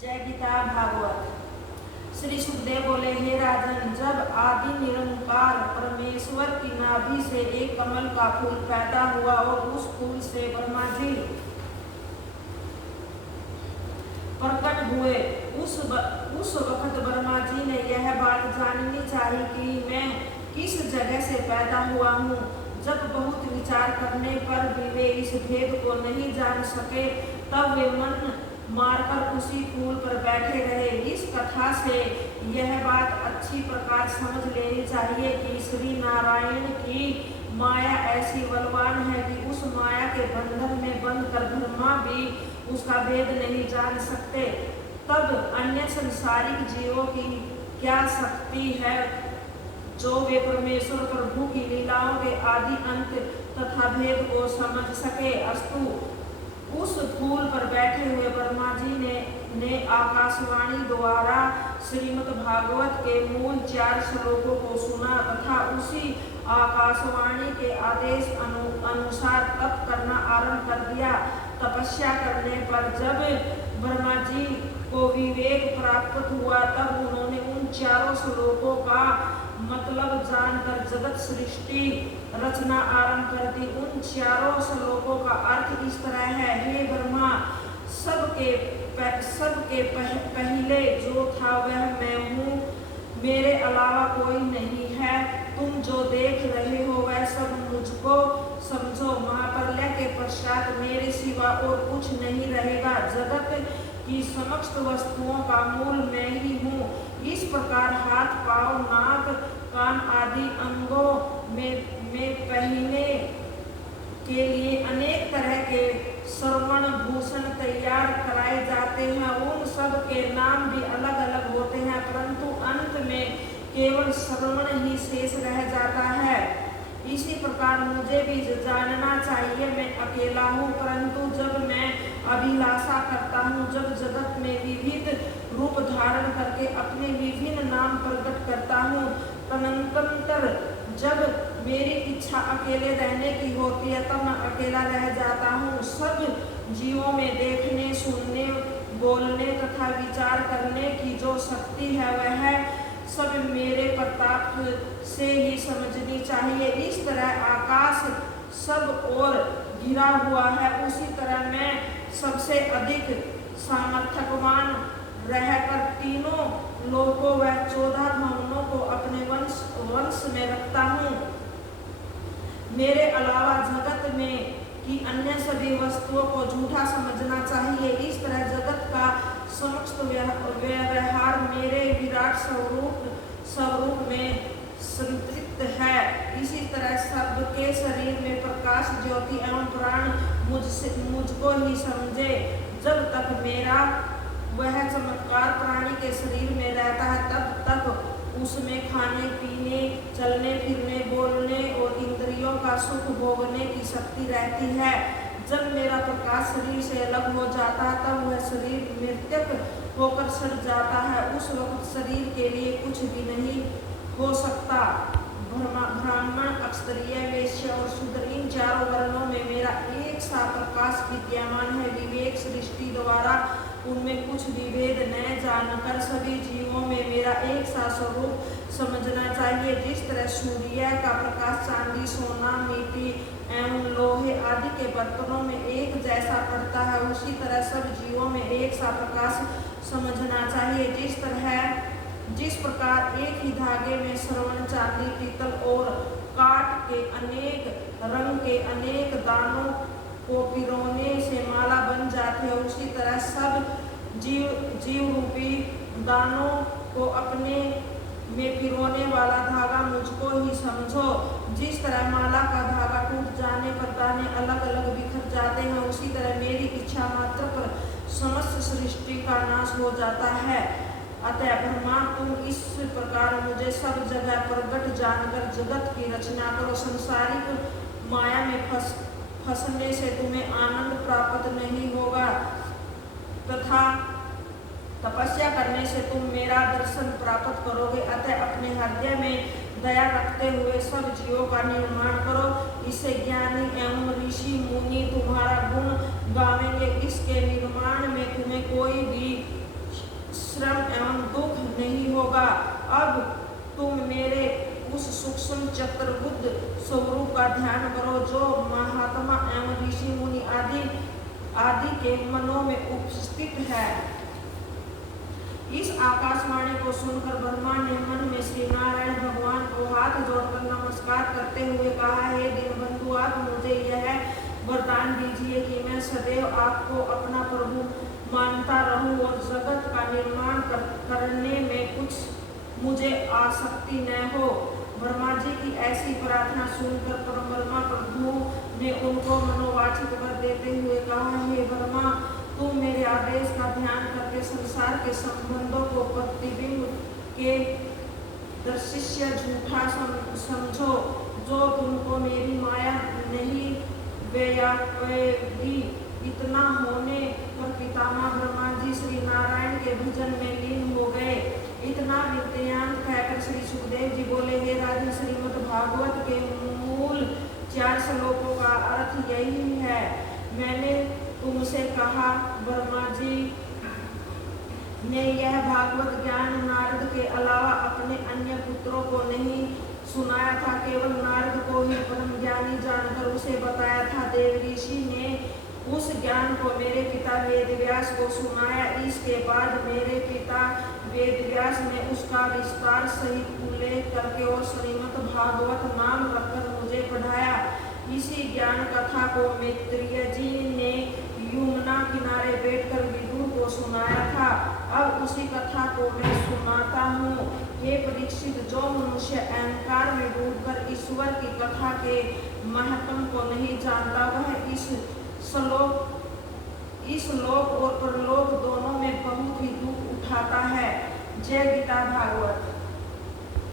जय गीता भागवत। श्री सुखदेव बोले, हे राजन, जब आदि निरंकार परमेश्वर की नाभि से एक कमल का फूल पैदा हुआ और उस फूल से ब्रह्मा जी प्रकट हुए, उस वक्त ब्रह्मा जी ने यह बात जाननी चाहिए कि मैं किस जगह से पैदा हुआ हूँ। जब बहुत विचार करने पर भी वे इस भेद को नहीं जान सके, तब वे मन मारकर उसी फूल पर बैठे रहे। इस कथा से यह बात अच्छी प्रकार समझ लेनी चाहिए कि श्री नारायण की माया ऐसी बलवान है कि उस माया के बंधन में बंधकर ब्रह्मा भी उसका भेद नहीं जान सकते। तब अन्य संसारिक जीवों की क्या शक्ति है जो वे परमेश्वर प्रभु की लीलाओं के आदि अंत तथा भेद को समझ सके। अस्तु, उस फूल पर बैठे हुए ब्रह्मा जी ने आकाशवाणी द्वारा श्रीमद् भागवत के मूल 4 श्लोकों को सुना तथा उसी आकाशवाणी के आदेश अनुसार तप करना आरंभ कर दिया। तपस्या करने पर जब ब्रह्मा जी को विवेक प्राप्त हुआ, तब उन्होंने उन 4 श्लोकों का मतलब जानकर जगत सृष्टि रचना आरंभ कर दी। उन 4 श्लोकों का अर्थ इस तरह है, हे ब्रह्मा, सबके पहले जो था वह मैं हूँ, मेरे अलावा कोई नहीं है। तुम जो देख रहे हो वह सब मुझको समझो। महाप्रलय के पश्चात मेरे सिवा और कुछ नहीं रहेगा। जगत की समस्त वस्तुओं का मूल मैं ही हूँ। इस प्रकार हाथ, पांव, नाक, कान आदि अंगों में पहनने के लिए अनेक तरह के श्रवण भूषण तैयार कराए जाते हैं। उन सब के नाम भी अलग अलग होते हैं, परंतु अंत में केवल श्रवण ही शेष रह जाता है। इसी प्रकार मुझे भी जानना चाहिए, मैं अकेला हूँ, परंतु जब मैं अभिलाषा करता हूँ, जब जगत में विविध रूप धारण करके अपने विभिन्न नाम प्रकट करता हूँ, तदनंतर जब मेरी इच्छा अकेले रहने की होती है, तब मैं अकेला रह जाता हूँ। सब जीवों में देखने, सुनने, बोलने तथा विचार करने की जो शक्ति है वह सब मेरे प्रताप से ही समझनी चाहिए। इस तरह आकाश सब ओर घिरा हुआ है, उसी तरह मैं सबसे अधिक सामर्थ्यवान रहकर तीनों लोकों व 14 भवनों को अपने वंश में रखता हूँ। मेरे अलावा जगत में की अन्य सभी वस्तुओं को झूठा समझना चाहिए। इस तरह जगत का समस्त व्यवहार मेरे विराट स्वरूप में संतृप्त है। इसी तरह सबके शरीर में प्रकाश, ज्योति एवं प्राण मुझको ही समझे। जब तक मेरा वह चमत्कार प्राणी के शरीर में रहता है, तब तक उसमें खाने, पीने, चलने फिरने, बोलने और इंद्रियों का सुख भोगने की शक्ति रहती है। जब मेरा प्रकाश शरीर से अलग हो जाता है, तब वह शरीर मृतक होकर सड़ जाता है। उस वक्त शरीर के लिए कुछ भी नहीं हो सकता। ब्राह्मण, क्षत्रिय, वैश्य और शूद्र, इन 4 वर्णों में मेरा एक सा प्रकाश विद्यमान है। विवेक सृष्टि द्वारा उनमें कुछ विभेद न जानकर सभी जीवों में मेरा एक सा स्वरूप समझना चाहिए। जिस तरह सूर्य का प्रकाश चांदी, सोना, मिट्टी एवं लोहे आदि के बर्तनों में एक जैसा पड़ता है, उसी तरह सब जीवों में एक सा प्रकाश समझना चाहिए। जिस प्रकार एक ही धागे में श्रवण, चांदी, पीतल और काठ के अनेक रंग के अनेक दानों को पिरोने से माला बन जाती है, उसी तरह सब जीव रूपी दानों को अपने में पिरोने वाला धागा मुझको ही समझो। जिस तरह माला का धागा टूट जाने पर दाने अलग अलग बिखर जाते हैं, उसी तरह मेरी इच्छा मात्र पर समस्त सृष्टि का नाश हो जाता है। अतः ब्रह्मा, तुम इस प्रकार मुझे सब जगह प्रगट जानकर जगत की रचना करो। संसारिक माया में फंसने से तुम्हें आनंद प्राप्त नहीं होगा तथा तपस्या करने से तुम मेरा दर्शन प्राप्त करोगे। अतः अपने हृदय में दया रखते हुए सब जीवों का निर्माण करो। इससे ज्ञानी एवं ऋषि मुनि तुम्हारा गुण गावेंगे। इसके निर्माण में तुम्हें कोई भी श्रम एवं दुख नहीं होगा। अब तुम मेरे उस सूक्ष्म चतुर्बुद्ध स्वरूप का ध्यान करो जो महात्मा एवं ऋषि मुनि आदि के मनों में उपस्थित है। इस आकाशवाणी को सुनकर ब्रह्मा ने मन में श्री नारायण भगवान को हाथ जोड़कर नमस्कार करते हुए कहा, हे दीनबंधु, आप मुझे यह वरदान दीजिए कि मैं सदैव आपको अपना प्रभु मानता रहूं और जगत का निर्माण करने में कुछ मुझे आसक्ति न हो। ब्रह्मा जी की ऐसी प्रार्थना सुनकर परब्रह्मा प्रभु ने उनको मनोवांछित वर देते हुए कहा, हे ब्रह्मा, तुम मेरे आदेश का ध्यान करके संसार के संबंधों को प्रतिबिंब के दृश्य झूठा समझो, जो तुमको मेरी माया नहीं व्यापेगी। इतना होने पर पितामह ब्रह्मा जी श्री नारायण के भजन में लीन हो गए। इतना वृत्तांत कहकर श्री सुखदेव जी बोले, हे राजन, श्रीमद् भागवत के मूल 4 श्लोकों का अर्थ यही है। मैंने तुमसे कहा, ब्रह्मा जी ने यह भागवत ज्ञान नारद के अलावा अपने अन्य पुत्रों को नहीं सुनाया था, केवल नारद को ही परम ज्ञानी जानकर उसे बताया था। देव ऋषि ने उस ज्ञान को मेरे पिता वेदव्यास को सुनाया। इसके बाद मेरे पिता वेदव्यास ने उसका विस्तार सहित उल्लेख करके और श्रीमद् भागवत नाम रखकर मुझे पढ़ाया। इसी ज्ञान कथा को मैत्रेय जी ने यमुना किनारे बैठकर विदुर को सुनाया था। अब उसी कथा को मैं सुनाता हूँ। हे परीक्षित, जो मनुष्य अहंकार में डूबकर ईश्वर की कथा के महत्व को नहीं जानता, वह इस लोक और परलोक दोनों में बहुत ही दुख उठाता है। जय गीता भागवत।